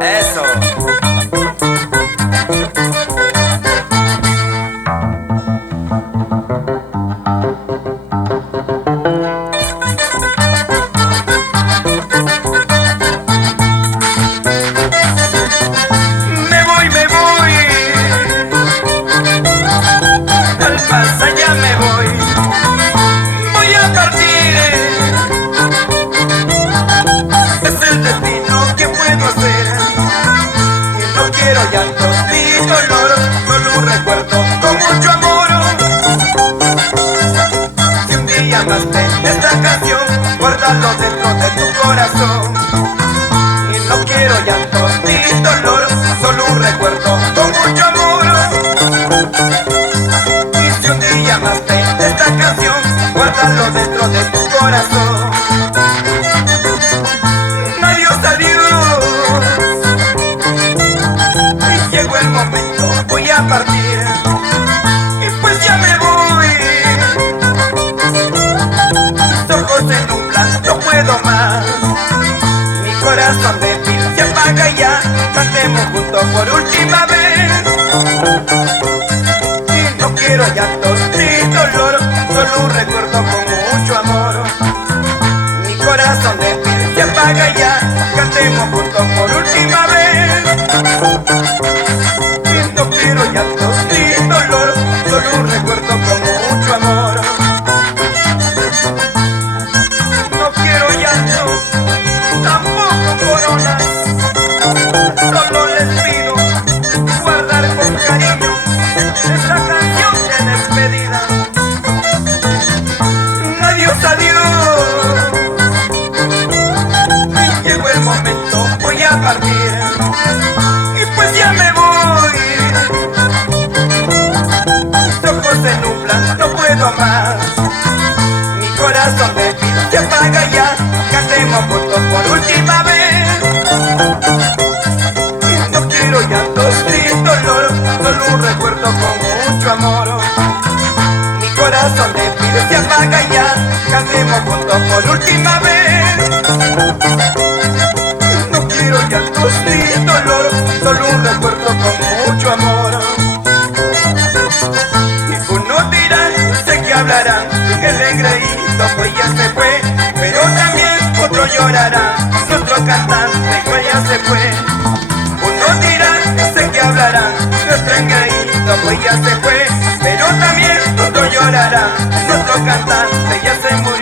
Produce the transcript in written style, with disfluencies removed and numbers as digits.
Eso. Me voy, al más allá me voy a partir. Es el destino que puedo hacer. Y no quiero llantos ni dolor, solo un recuerdo con mucho amor. Si un día amaste esta canción, guárdalo dentro de tu corazón. Y no quiero llantos ni dolor, solo un recuerdo con mucho amor. Y si un día amaste esta canción, guárdalo dentro de tu corazón. Adiós, adiós, y llegó el momento, voy a partir. Y pues ya me voy, mis ojos se nublan, no puedo más. Mi corazón de pil se apaga y ya, cantemos juntos por última vez. Y no quiero llantos ni dolor, solo un recuerdo con mucho amor. Mi corazón de pil se apaga y ya, cantemos juntos por última vez. Y no quiero llantos ni dolor, solo un recuerdo con mucho amor. No quiero llantos, tampoco coronas, solo les pido guardar con cariño esta canción de despedida. Adiós, adiós, y llegó el momento, voy a partir. Y pues ya me voy, mis ojos se nublan, no puedo más. Mi corazón de pil se apaga ya, cantemos juntos por última vez. Y no quiero llantos ni dolor, solo un recuerdo con mucho amor. Mi corazón de pil se apaga ya, cantemos juntos por última vez. Y no quiero llantos ni dolor, solo un recuerdo con mucho amor. Y unos dirán, sé que hablarán, que el engreído pues ya se fue, pero también otros llorarán, nuestro cantante pues ya se fue. Unos dirán, sé que hablarán, nuestro engreído pues ya se fue, pero también otros llorarán, nuestro cantante ya se murió.